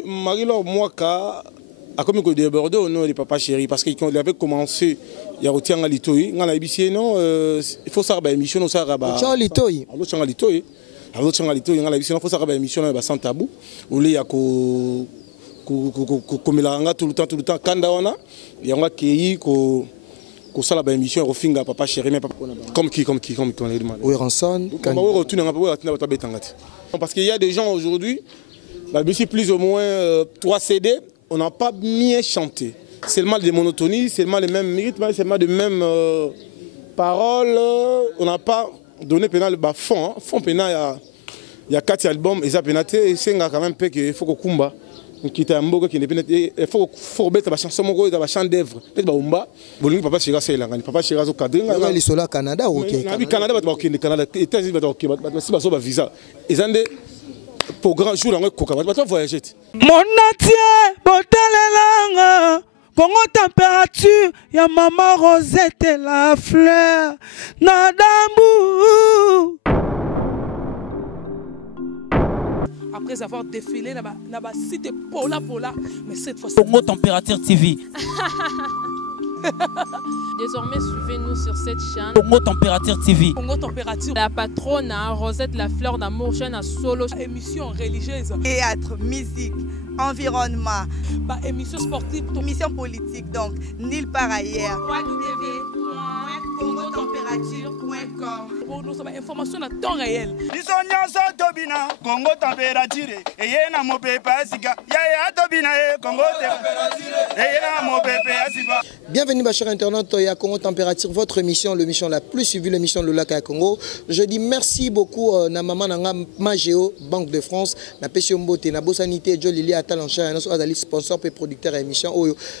Marie-Laure Mwaka a comme que débordé au nom de Papa Chéri parce qu'il avait commencé il y a retient à Litoy, on a dit non il faut ça émission ça raba. Litoy. Alors changa Litoy. Alors changa Litoy, on a dit il faut ça émission sans tabou. Où il y a comme il a tout le temps kanda wana il y a qui ko ça la émission refinga Papa Chéri mais comme qui on les demande. Oui, Ranson. Parce qu'il y a des gens aujourd'hui c'est plus ou moins 3 CD, on n'a pas bien chanté. C'est seulement des monotonies, c'est seulement les mêmes rythmes, c'est seulement les mêmes paroles. On n'a pas donné pénal le fond. Hein. Fond pénal, il y a 4 albums, et ça pénaté, et c'est quand même qu'il faut qu'on combat. Qui est un mot qui n'est pas il faut mettre la chanson, la chanson d'œuvre. Peut-être que Umba, Bolingi Papa Chéri c'est là. Papa Chéri au cadre. Il est sur le Canada ou OK? Canada, le Canada, États-Unis, c'est pas visa. Et ça pour grand jour, on va voyager. Mon entier, Botalelanga, Congo température, ya maman Rosette et la fleur, Nadambu. Après avoir défilé, na cité Pola, mais cette fois Congo Température TV. Désormais, suivez-nous sur cette chaîne. Congo Température TV. Congo Température. La patronne, Rosette, la fleur d'amour, chaîne à solo. Émission religieuse. Théâtre, musique, environnement. Émission sportive. Émission politique, donc, nulle part ailleurs. www.congotempérature.com. Pour nous, information à temps réel. Congo Température. Et y a mon pépé Asika. Yaya Tobina, Congo Température. Et y a mon pépé Asika. Bienvenue, ma chère internaute, à Congo Température, votre émission, l'émission la plus suivie, l'émission Le Lac à Congo. Je dis merci beaucoup à maman Nanga Magéo, Banque de France, na Pessiombote, na Bossanité, Joe Lili Atalancha, nos sponsors et producteurs émission.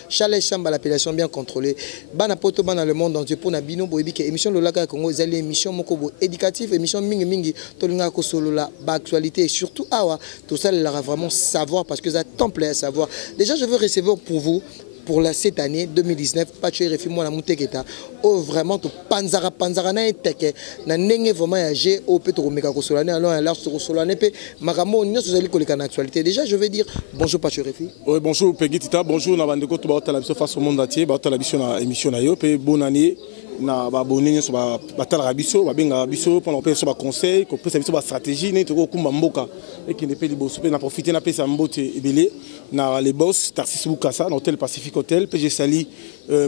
Chalet Chamba, l'appellation bien contrôlée. Bana Poto, Bana le monde entier pour Nabino, Boebi, émission Le Lac à Congo, ils allaient émission Mokobo éducative, émission Mingi Mingi, Tolinga Kosolo, la actualité et surtout Awa. Tout ça, il va vraiment savoir parce que ça temple à savoir. Déjà, je veux recevoir pour vous. Pour cette année 2019, Pacho Refi moi la Mouteketa, oh vraiment tout panzara na eteke na nenge vraiment âgé au pétro mega kosolane alors alors sur solane pe magamo nyo sozali koleka na actualité. Déjà je vais dire bonjour Pacho Refi. Oui, bonjour Peggy Tita, bonjour na bandeko to ba la biso face au monde entier, ba la biso na émission na yo pe bonne année na ba bonne so ba tala biso ba benga biso pour on peut so ba conseil, ko peut biso ba stratégie ne to ko kumba mboka et qui ne peut liboso pe na profiter na pe sa mbote ebele na les boss Tarsis Bukasa dans hôtel Pacifique Hôtel. Je salue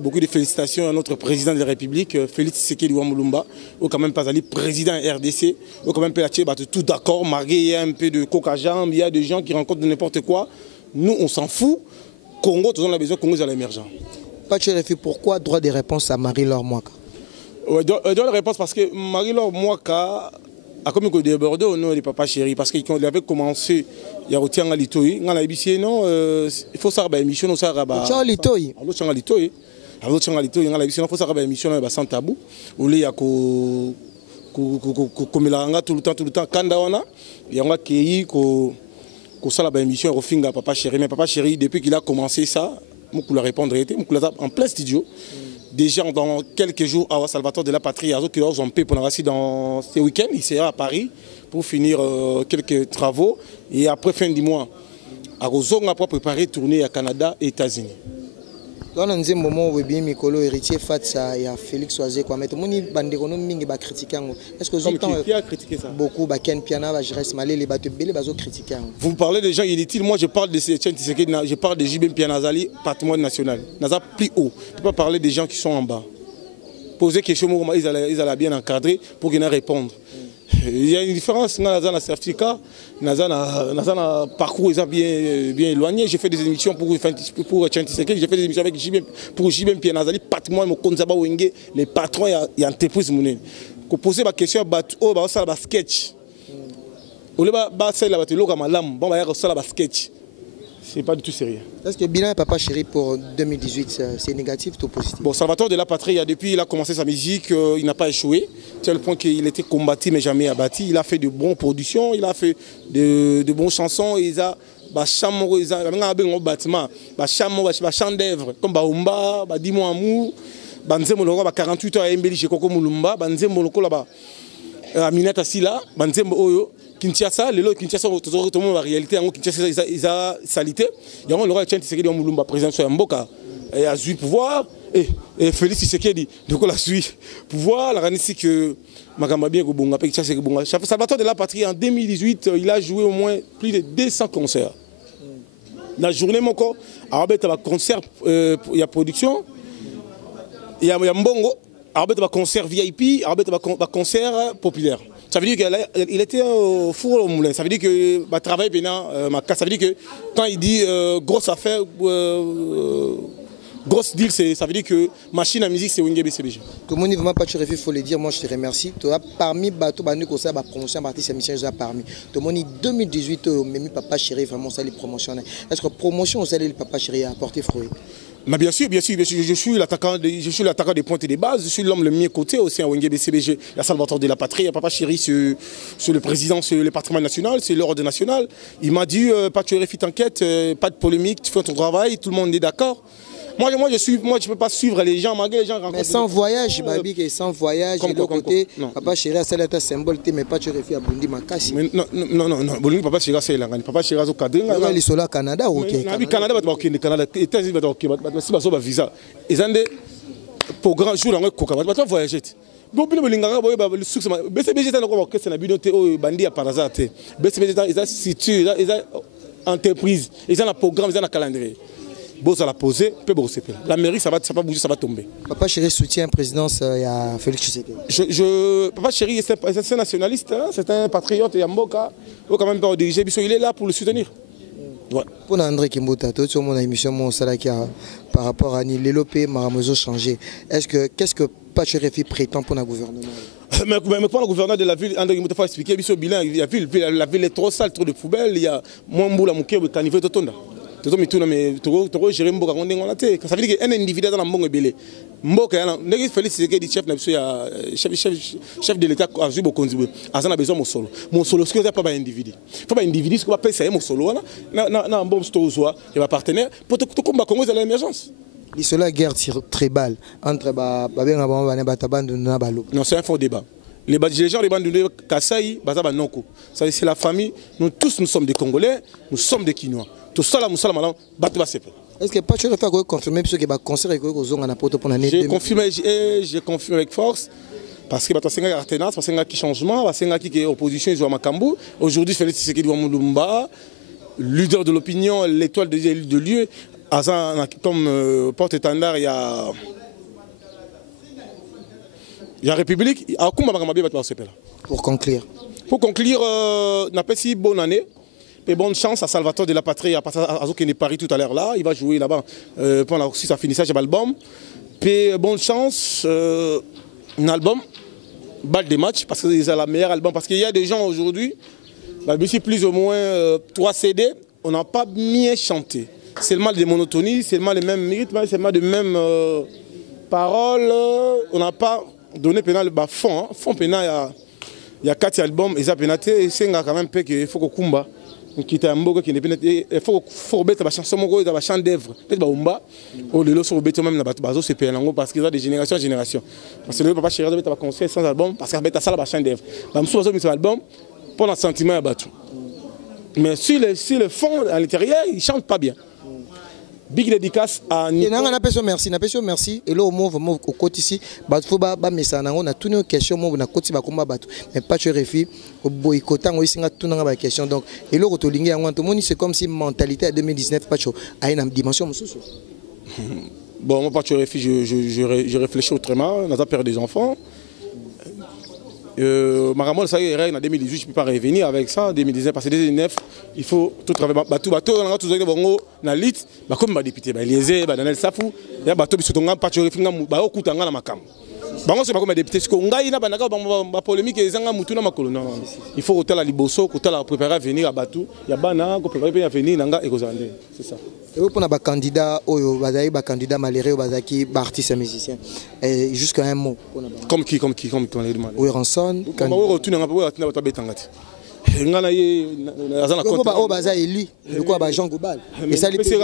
beaucoup de félicitations à notre président de la République, Félix Tshisekedi Wamulumba, ou quand même pas Ali, président RDC, ou quand même tout d'accord, malgré il y a un peu de coca jambe, il y a des gens qui rencontrent n'importe quoi. Nous, on s'en fout. Congo, tous on a besoin, Congo, c'est l'émergent. Pourquoi droit de réponse à Marie-Laure Mwaka? Droit de réponse parce que Marie-Laure Mwaka a comme que débordé au nom de Papa Chéri parce qu'il avait commencé il y a retient à Litoy, on a dit non il faut ça émission ça raba. Litoy. Alors changa Litoy. Alors changa Litoy, on a dit il faut ça émission sans tabou. Où il y a comme il a tout le temps kanda wana il y a qui ça la émission refinga Papa Chéri mais Papa Chéri depuis qu'il a commencé ça, moi pour la répondre était en plein studio. Déjà dans quelques jours, à Salvatore de la Patrie, qui ont paix pour dans ce week-end, il sera à Paris pour finir quelques travaux. Et après fin du mois, à Rozong, on va préparer tourner à Canada et États-Unis. Dans un moment où Mikolo héritier Fatsa et Félix Oazé quoi mais tout le monde banderono mingi ba critiquer est-ce que qui a critiqué ça beaucoup ba Ken Piana ba Jres Malé les bateaux belé bazo critiquer. Vous parlez des gens inutiles, moi je parle de ces je parle de JB Pianazali patrimoine national. Naza plus haut. Je peux pas parler des gens qui sont en bas. Poser question ils allaient bien encadrer pour qu'ils répondent. Il y a une différence dans le certificat, dans le parcours bien éloigné. J'ai fait des émissions pour Chantiseke, j'ai fait des émissions avec pour JB Pianazali, patrimoine, Konzaba Wenge, les patrons et entreprises. Pour poser ma question, ça va sketch. Au lieu de ça, il va y sketch. C'est pas du tout sérieux. Est-ce que bilan Papa Chéri pour 2018, c'est négatif ou positif? Bon, Salvatore de la Patrie, depuis il a commencé sa musique, il n'a pas échoué. C'est le point qu'il était combattu mais jamais abattu. Il a fait de bonnes productions, il a fait de bonnes chansons. Il a chambre, il a un bâtiment, chambre d'œuvre comme Baumba, Dimo Amour, Banzemo Loro, 48 heures à Mbeli chez Koko Mulumba, Banzemo Loko là-bas, Aminata Silla, Banzemo Oyo. Kinshasa, le Kinshasa, tout le monde en réalité, Kinshasa, ils ont salité. Il y a un Laurent Tshisekedi, un président de Mboka, et a eu pouvoir, et Félix Tshisekedi, donc on l'a suivi. Pouvoir, la ranisi que Makamabien Gobonga, Salvatore de la Patrie, en 2018, il a joué au moins plus de 200 concerts. Dans la journée, mon corps, il y a un concert, il y a production, il y a Mbongo, il y a un concert VIP, il y a un concert populaire. Ça veut dire qu'il était au four au moulin. Ça veut dire que travail pendant ça veut dire que quand il dit grosse affaire, grosse deal, ça veut dire que machine à musique c'est Wenge BCBG. Tout le monde vraiment pas il faut le dire, moi je te remercie. Tu as parmi bateau banu comme ça la promotion artiste émission je parmi. Tout le monde 2018 même papa chéri vraiment ça les promotions. Est-ce que promotion aussi le papa chéri a apporté fruit? Mais bien sûr, je suis l'attaquant des pointes et des bases, je suis l'homme le mieux côté aussi à Wenge BCBG. Il y a Salvatore de la Patrie, il y a Papa Chéri sur le président, sur le patrimoine national, c'est l'ordre national. Il m'a dit, pas tu refais t'enquête, pas de polémique, tu fais ton travail, tout le monde est d'accord. Moi, je ne peux pas suivre les gens, malgré les gens rencontrent. Mais sans voyage, Babi, sans voyage, de l'autre côté, Papa Chéri a un symbole, mais pas tu refais à Bundi Makasi. Non, Bundi Papa Chéri c'est là. Papa Chéri au Canada. Il est au Canada ou ok? Canada, Canada, États-Unis, si tu as visa. Ils ont des programmes, jour dans le coca, tu vas voyager. Bon, le succès, BCBG est encore question de binoté au Bandi à Parazat. BCBG est situé, ils ont entreprise, ils ont un programme, ils ont un calendrier. Bon, ça l'a posé, peu bon, la mairie, ça va bouger, ça va tomber. Papa Chéri soutient la présidence à Félix Tshisekedi. Papa Chéri, c'est un nationaliste, hein, c'est un patriote, Yamboka, il faut quand même pas diriger, il est là pour le soutenir. Ouais. Pour André Kimbouta, tout sur mon émission, mon salaire par rapport à Nilélopé, Maramozo changé. Qu'est-ce que Papa Chéri prétend pour le gouvernement? Mais pour le gouverneur de la ville, André Kimbouta, il faut expliquer, la ville est trop sale, trop de poubelles, il y a moins de boulot à mouquer, il y a Tonda. Ça veut dire qu'un individu dans le monde est belé. Félix Tshisekedi, chef de l'État, a besoin de solo. Mon solo, ce n'est pas un individu. Il ne faut pas un individu, ce qu'on va payer mon solo. Il va partenaire pour tout combat Congo à l'émergence. Il y a la guerre tribale entre non, c'est un faux débat. Les gens de Bandunde, Kassaï, Bazaba-Noko. C'est la famille. Nous tous, nous sommes des Congolais, nous sommes des Kinois. Tout ça, est-ce que pas tu vas confirmer ce que va concert pour l'année 2020? J'ai confirmé avec force parce que c'est une alternance, parce qu'il changement, parce qu'il y a opposition à Makambu. Aujourd'hui, Félix Tshisekedi Mulumba, leader de l'opinion, l'étoile de lieu, comme porte-étendard, il y a République. Pour conclure, n'a pas si bonne année. Et bonne chance à Salvatore de la Patrie, à Paris tout à l'heure là. Il va jouer là-bas pendant aussi sa finissage de l'album. Puis bonne chance, un album, balle des matchs, parce que c'est la meilleure album. Parce qu'il y a des gens aujourd'hui, ici plus ou moins 3 CD, on n'a pas bien chanté. C'est le mal de monotonie, c'est le mal de même rythme, c'est le mal de même paroles. On n'a pas donné pénal fond. Hein. Fond pénal, il y a 4 albums, et ça pénaté, et c'est quand même qu'il faut qu'on combat. Il faut mettre la chanson la chant d'œuvre peut-être même parce qu'il y a des générations en génération parce que le papa Chéri a conseil sans album parce qu'il y a ça chant d'œuvre album pour le sentiment abattu mais si le fond à l'intérieur il chante pas bien. Big dédicace à Nico. Merci. Et là, au moment au côté ici, il faut on a toutes nos questions, on a côté mais pas de refus, au boycottant aussi on a toutes nos questions. Donc, et là, c'est comme si mentalité à 2019 pas à une dimension. Bon, moi pas de refus, je réfléchis autrement. On a perdu des enfants. Maramon, ça y est, en 2018, je ne peux pas revenir avec ça. En 2019, parce que 2019, il faut tout travailler. Bateau, on a tous les bongo, na lit, comme député, Eliezer, Daniel Safou, il y a bateau qui sont en patch, il y a makam. C'est pas comme député, parce polémique, il faut que la liboso, que la préparer à venir à Batou, il y a Bana, que préparer à venir à Ekozandé. C'est ça. Et pour les candidats, les candidats malheureux, les artistes et musiciens, jusqu'à un mot. Comme qui Oui, Ranson.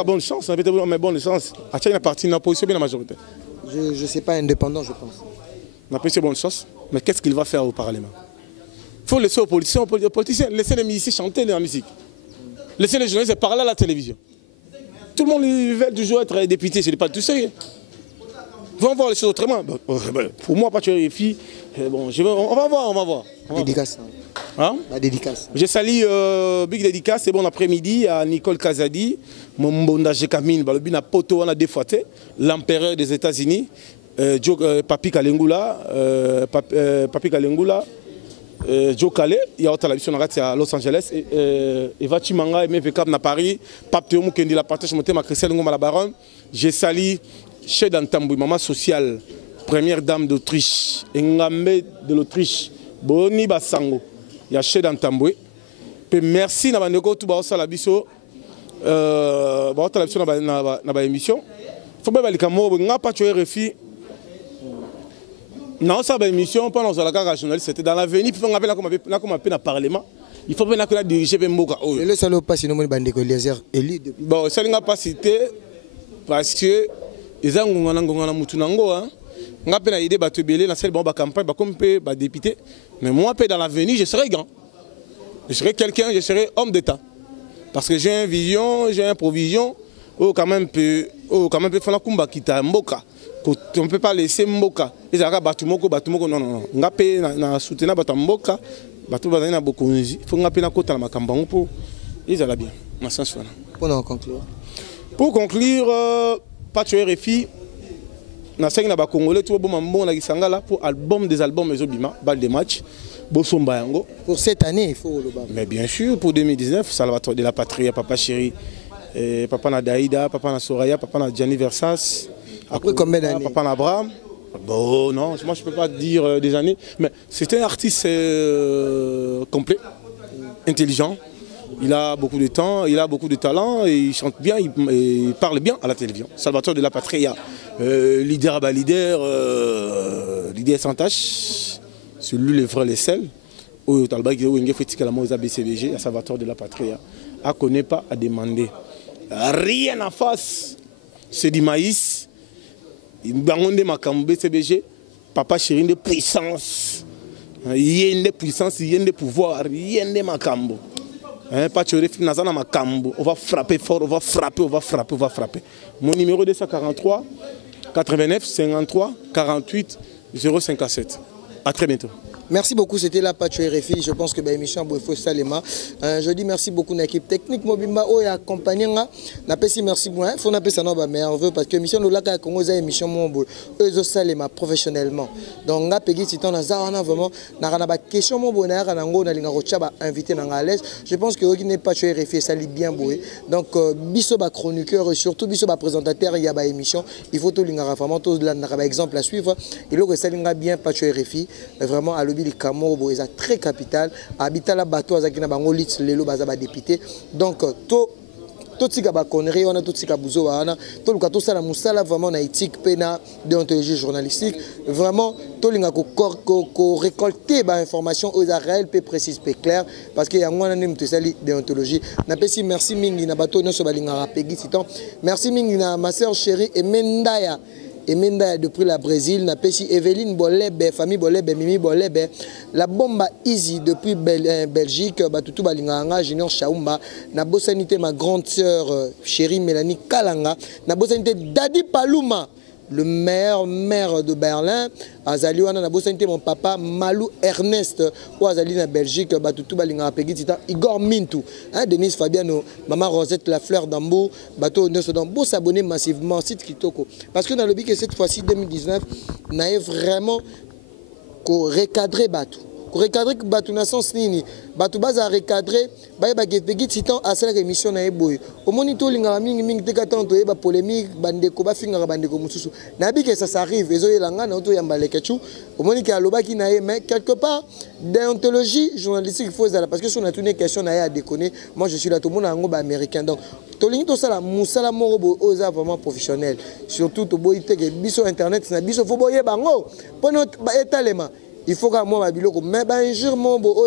Bonne chance, bonne chance. Je ne sais pas, indépendant, je pense. On a bonne chance, mais qu'est-ce qu'il va faire au Parlement? faut laisser aux politiciens, laisser les musiciens chanter la musique. Laisser les journalistes parler à la télévision. Tout le monde veut toujours être député, ce n'est pas tout sérieux. On va voir les choses autrement. Pour moi, pas tuer les filles. Bon, on va voir. Dédicace. Hein? La dédicace. Je salue Big Dédicace, c'est bon après-midi à Nicole Kazadi, mon bonda Jekamine, le poto on a défoité, l'empereur des États-Unis, Papi Kalengula, Joe Kale, il y a la mission à Los Angeles, Eva Chimanga, MVK à Paris, Pape Théo Mukendi, la partage monté ma Christelle Ngoma la Baronne. Je salue Chez Dantamboui, maman sociale, première dame d'Autriche, Ngambe de l'Autriche, Boni Basango. Il y a Chez Dantamboui. Merci à Bandeko, tout le monde biso. La émission. Il faut bien que nous n'ayons pas tué refi. Non, ça émission pendant la journaliste, c'était dans l'avenir. Puis on appelle comme un parlement. Il faut bien que la diriger vers Moka. Le salaud pas sinon Bandeko Eliezer élu. Bon, ça n'a pas cité parce que les gens ont mutunango hein. On a peine idée battre belé dans cette bombe campagne comme peut député. Mais moi dans l'avenir, je serai grand. Je serai quelqu'un, je serai homme d'État. Parce que j'ai une vision, j'ai une provision. Oh quand même peut faire la kumba kita mboka. On ne peut pas laisser mboka. Les arabes batumoko non. On a peine na soutenir batamboka. Batu bazana bokonzi. Faut on a peine na kota na makambango pour ils allaient bien. Dans sens voilà. Pour conclure, pas tuer RFI. Na cinq na ba congolais tout bon mambo na kisangala pour album des albums ezobima bal des matchs. Bosomba yango. Pour cette année, il faut le battre. Mais bien sûr, pour 2019, Salvatore de la Patrie, Papa Chéri, Papa Nadaïda, Papa Soraya, Papa Gianni Versas. Après combien d'années? Papa Abraham. Bon, non, moi je ne peux pas dire des années, mais c'est un artiste complet, intelligent. Il a beaucoup de temps, il a beaucoup de talent, et il chante bien, il parle bien à la télévision. Salvatore de la Patrie, leader à leader sans tâche. Celui le vrai les sels, au Talba qui est fait la mose ABCBG, à Salvatore de la Patrie, à connaît pas à demander. Rien en face, c'est du maïs. Il m'a demandé ma BCBG, Papa Chéri de puissance. Il y a une puissance, il y a un pouvoir, il y a un macambo. Pas de nazana macambo. On va frapper fort, on va frapper. Mon numéro 243 89 53 48 057. À très bientôt. Merci beaucoup, c'était la Patch RFI. Je pense que l'émission Bouefo Salema. Je dis merci beaucoup à l'équipe technique Mobimba et accompagné. Merci beaucoup. Il faut appeler ça merveilleux parce que l'émission Lolaka Congo est une émission Mombo Ezo Salema professionnellement. Donc on a payé si on a vraiment na question Mombo na rango na linga rochaba invité na ngalaise. Je pense que qui n'est pas Patch RFI ça lit bien boué. Donc biso ba chroniqueur surtout biso ba présentateur il y a ba émission. Il faut tout linga vraiment tout là na exemple à suivre. Il faut que ça linga bien Patch RFI vraiment à les Cameroun est très capital habitat la bateau azaki na bango lit lelo baza ba député donc tout tika ba connerie on a tout tika buzo wana tout le tout ça la musala vraiment na éthique pena déontologie journalistique vraiment tout linga ko récolter ba information aux réel peu précise peu clair parce que yango na nim tesali déontologie na pesi merci mingi na bateau no so balinga rapegi siton merci mingi na ma sœur chérie et Menda depuis la Brésil, n'a pas si Evelyne Bolebe, famille Bolebe, Mimi Bolebe, la bomba Easy depuis Belgique, Batutu Balinganga, Junior Chaoumba, n'a bossanité ma grande sœur chérie Mélanie Kalanga, n'a bossanité Dadi Paluma, le maire de Berlin, Azali wana na bossanité mon papa Malou Ernest, ou Azali na Belgique, Batutu Balinganga Pegitita, Igor Mintou, Denise Fabiano, Maman Rosette La Fleur d'Ambo, Bateau Neusodon, beau s'abonner massivement, site Kitoko. Parce que dans le but que cette fois-ci, 2019, on a vraiment recadré Batou. Recadrer que Batou na sens nini Batou baza recadrer ba ba gepegi titan asala émission na eboy au monito linga mingi te katanto e ba polémique bandeko ba finga bandeko mususu na bi que ça s'arrive ezo yelanga na to yamba lekechu au moniki aloba ki na mais quelque part déontologie journalistique il faut ça parce que si on a une question na ya déconner moi je suis là tout le monde ngo ba américain donc to lingi to sala musala morobo oza vraiment professionnel surtout to boyite que biso internet na biso fo boye bango pono ba etalema il faut que moi biloko mais un jour mon beau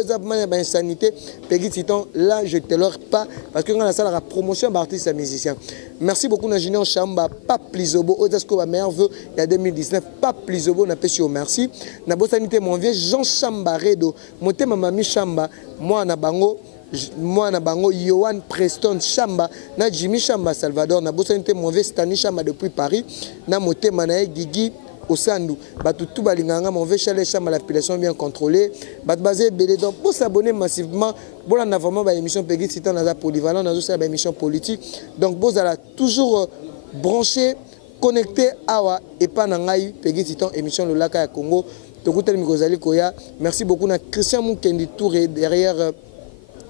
insanité Peggy Titan là je te leur pas parce que on a ça la promotion d'artistes et musiciens. Merci beaucoup na Junior Chamba pas Plizobo Ozasko ba meilleur vœu il y a 2019 pas Plizobo na pesio merci na bosanité mon vieux Jean Chamba Redo motema mami Chamba moi na bango Yohan Preston Chamba na Jimmy Chamba Salvador na bosanité mon vieux Stani Chamba depuis Paris na motema na Gigi au Sandou, tout balinganga, mon vieux chalet Chamba, la population bien contrôlée, basé belé donc pour s'abonner massivement, bon on a vraiment une émission Peggy Titan dans la polyvalent, dans une émission politique, donc vous allez toujours branché, connecté à et pas nangai Peggy Titan émission le Laka à Congo, Tokutel Mikozali Koya, merci beaucoup na Christian Moukendi Touré derrière.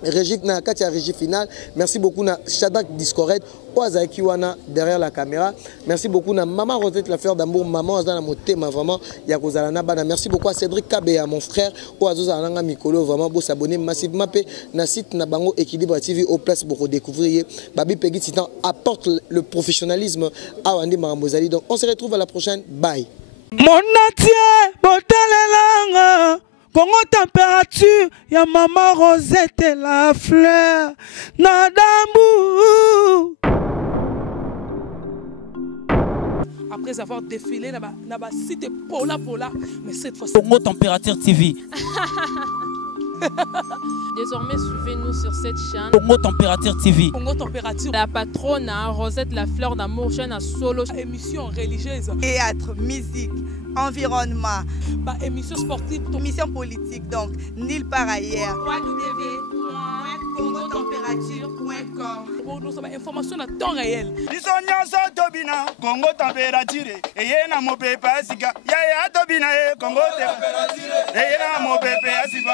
Régie na Katia régie finale. Merci beaucoup na Shadak Discoret Oazaki wana derrière la caméra. Merci beaucoup na maman Rosette la fleur d'amour maman Azana motema vraiment ya kozala na bana. Merci beaucoup à Cédric Kabea mon frère Oazoza nanga mikolo vraiment beau s'abonner massivement pe na site na bango Équilibre TV au place pour découvrir Babi Peggy Titan apporte le professionnalisme à Wandi Marambozali. Donc on se retrouve à la prochaine. Bye. Mon natie botalelanga Congo température, ya maman Rosette et la fleur, Nadambu. Après avoir défilé, na cité Pola, mais cette fois Congo Température TV. Désormais, suivez-nous sur cette chaîne. Congo Température TV. Congo Température. La patronne, Rosette la fleur d'amour, chaîne à solo. Émission religieuse. Théâtre, musique, environnement. Bah, émission sportive. Émission politique, donc, nulle part ailleurs. www.congotempérature.com. Nous avons information à temps réel. Congo Température. Et y a mon pépé, Congo Température.